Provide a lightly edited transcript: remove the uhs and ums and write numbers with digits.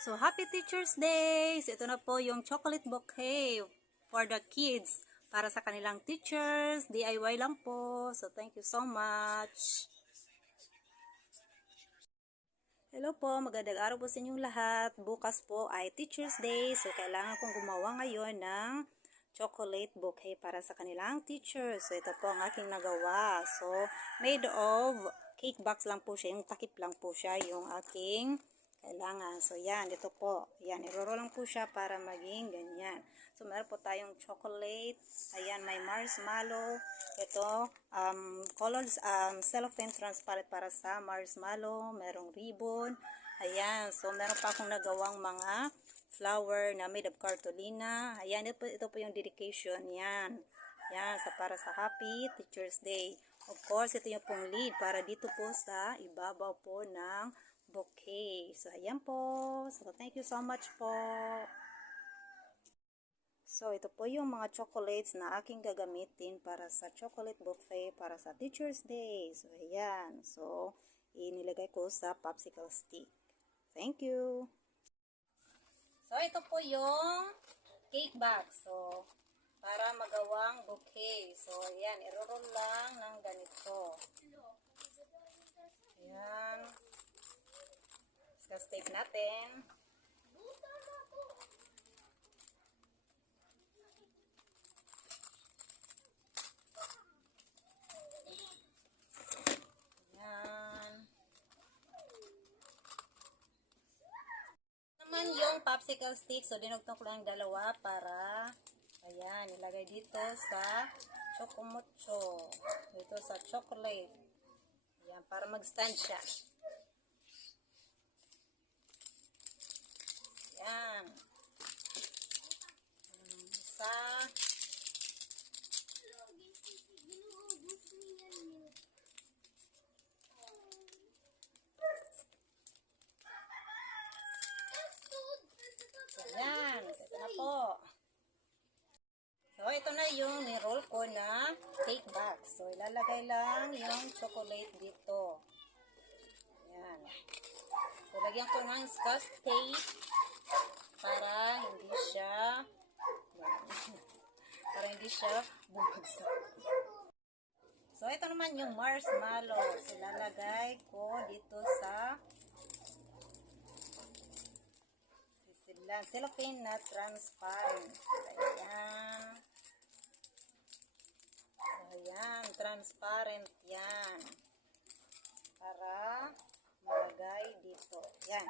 So, happy Teacher's Day! So, ito na po yung chocolate bouquet for the kids. Para sa kanilang teachers. DIY lang po. So, thank you so much. Hello po, magandang araw po sa inyong lahat. Bukas po ay Teacher's Day. So, kailangan kong gumawa ngayon ng chocolate bouquet para sa kanilang teachers. So, ito po ang aking nagawa. So, made of cake box lang po siya. Yung takip lang po siya yung aking kailangan. So, yan. Ito po. Yan. Iroro lang po siya para maging ganyan. So, meron po tayong chocolate. Ayan, may marshmallow. Ito, colors, cellophane transparent para sa marshmallow. Merong ribbon. Ayan. So, meron pa akong nagawang mga flower na made of cartolina. Ayan, ito po yung dedication. Yan. Yan, para sa Happy Teacher's Day. Of course, ito yung pong lead para dito po sa ibabaw po ng bouquet. So, ayan po. So, thank you so much po. So, ito po yung mga chocolates na aking gagamitin para sa chocolate buffet para sa Teacher's Day. So, ayan. So, inilagay ko sa popsicle stick. Thank you. So, ito po yung cake box. So, para magawang bouquet. So, ayan. Iro-roll lang ng ganito. Ayan. Tapos, tape natin. Yung popsicle stick, so dinugtong ko lang dalawa para ayan, ilagay dito sa chocomucho, dito sa chocolate. Ayan, para mag-stand siya. Ayan. Isa. Ayan, ito na po. So, ito na yung ni-roll ko na cake box. So, ilalagay lang yung chocolate dito. Ayan. So, lagyan ko ng scotch tape para hindi siya bumagsak. So, ito naman yung marshmallow. So, ilalagay ko dito sa cellophane na transparent. Ayan. Ayan, transparent yan. Para malagay dito. Yan,